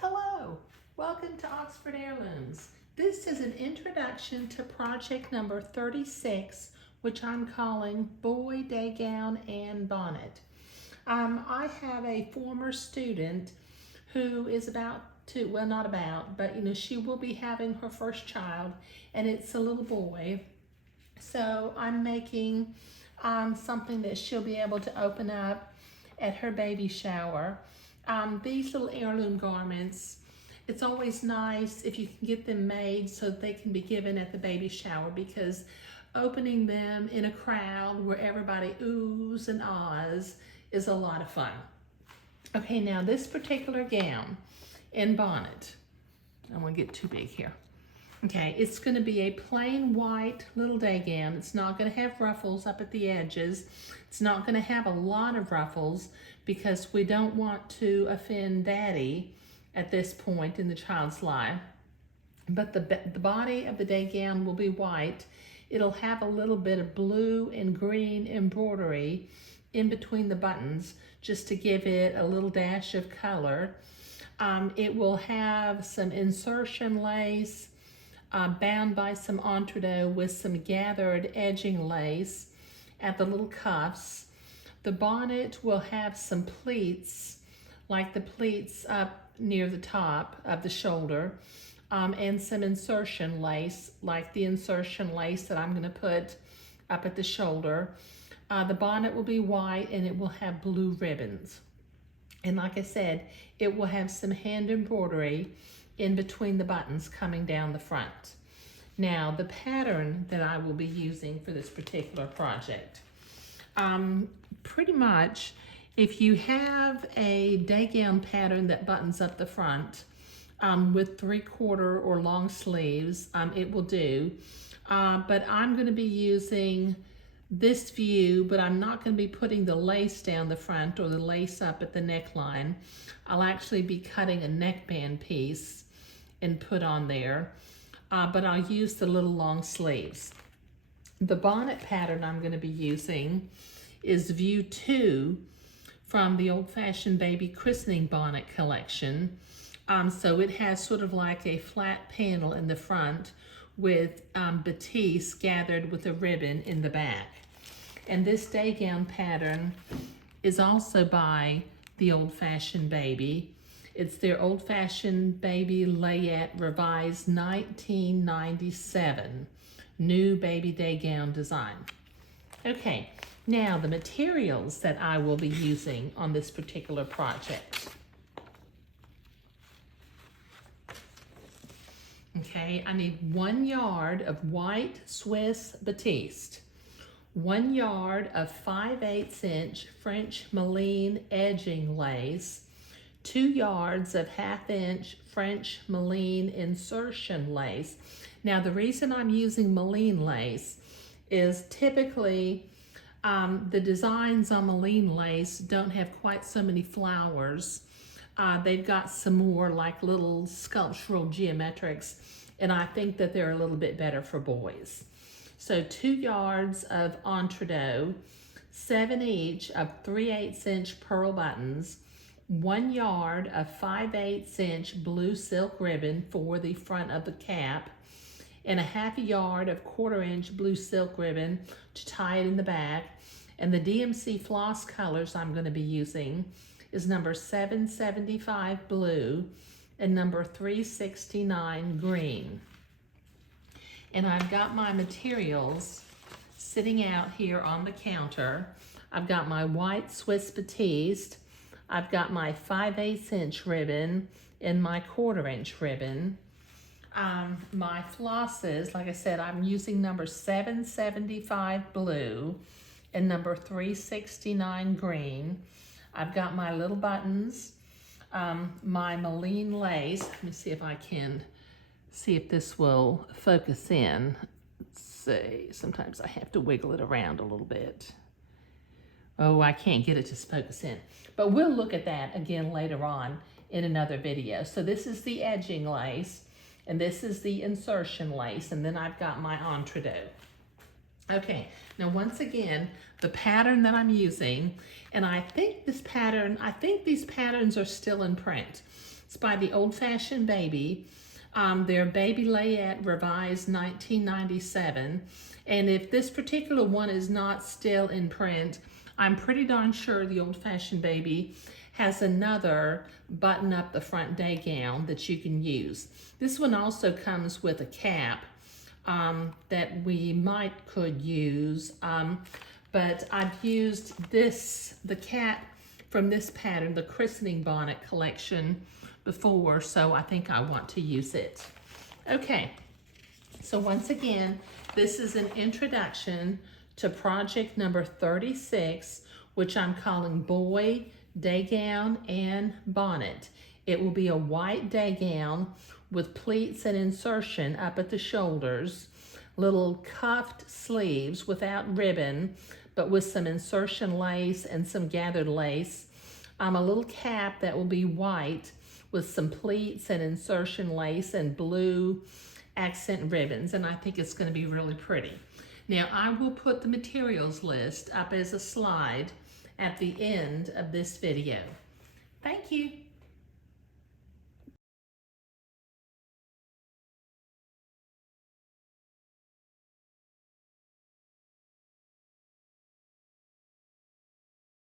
Hello, welcome to Oxford Heirlooms. This is an introduction to project number 36, which I'm calling Boy Day Gown and Bonnet. I have a former student who is about to, well not about, but she will be having her first child, and it's a little boy. So I'm making something that she'll be able to open up at her baby shower. These little heirloom garments, it's always nice if you can get them made so that they can be given at the baby shower, because opening them in a crowd where everybody oohs and ahs is a lot of fun. Okay, now this particular gown and bonnet, I don't want to get too big here. Okay, it's going to be a plain white little day gown. It's not going to have ruffles up at the edges. It's not going to have a lot of ruffles because we don't want to offend Daddy at this point in the child's life. But the body of the day gown will be white. It'll have a little bit of blue and green embroidery in between the buttons just to give it a little dash of color. It will have some insertion lace, bound by some entredeaux with some gathered edging lace at the little cuffs. The bonnet will have some pleats, like the pleats up near the top of the shoulder, and some insertion lace, like the insertion lace that I'm going to put up at the shoulder. The bonnet will be white and it will have blue ribbons. And like I said, it will have some hand embroidery in between the buttons coming down the front. Now, the pattern that I will be using for this particular project, pretty much, if you have a day gown pattern that buttons up the front with 3/4 or long sleeves, it will do. But I'm going to be using this view, but I'm not going to be putting the lace down the front or the lace up at the neckline. I'll actually be cutting a neckband piece and put on there, but I'll use the little long sleeves. The bonnet pattern I'm going to be using is view 2 from the Old Fashioned Baby Christening Bonnet collection. So it has sort of like a flat panel in the front with batiste gathered with a ribbon in the back. And this day gown pattern is also by the Old Fashioned Baby. It's their Old Fashioned Baby Layette revised 1997 new baby day gown design. Okay, now the materials that I will be using on this particular project. Okay, I need 1 yard of white Swiss batiste, 1 yard of 5/8 inch French Malines edging lace, 2 yards of 1/2 inch French Malines insertion lace. Now, the reason I'm using Malines lace is typically the designs on Malines lace don't have quite so many flowers. They've got some more like little sculptural geometrics, and I think that they're a little bit better for boys. So 2 yards of entredeaux, 7 each of 3/8 inch pearl buttons, 1 yard of 5/8 inch blue silk ribbon for the front of the cap, and a 1/2 yard of 1/4 inch blue silk ribbon to tie it in the back. And the DMC floss colors I'm going to be using is number 775 blue and number 369 green. And I've got my materials sitting out here on the counter. I've got my white Swiss batiste. I've got my 5/8 inch ribbon and my 1/4 inch ribbon. My flosses, like I said, I'm using number 775 blue and number 369 green. I've got my little buttons, my Malines lace. Let me see if I can see if this will focus in. Let's see, sometimes I have to wiggle it around a little bit. Oh, I can't get it to focus in. But we'll look at that again later on in another video. So this is the edging lace, and this is the insertion lace, and then I've got my entredeaux. Okay, now once again, the pattern that I'm using, and I think these patterns are still in print. It's by the Old Fashioned Baby. Their Baby Layette revised 1997. And if this particular one is not still in print, I'm pretty darn sure the Old Fashioned Baby has another button up the front day gown that you can use. This one also comes with a cap that we could use, but I've used the cap from this pattern, the Christening Bonnet collection, before, so I think I want to use it. Okay, so once again, this is an introduction to project number 36, which I'm calling Boy, Day Gown, and Bonnet. It will be a white day gown with pleats and insertion up at the shoulders, little cuffed sleeves without ribbon, but with some insertion lace and some gathered lace. A little cap that will be white with some pleats and insertion lace and blue accent ribbons, and I think it's going to be really pretty. Now, I will put the materials list up as a slide at the end of this video. Thank you.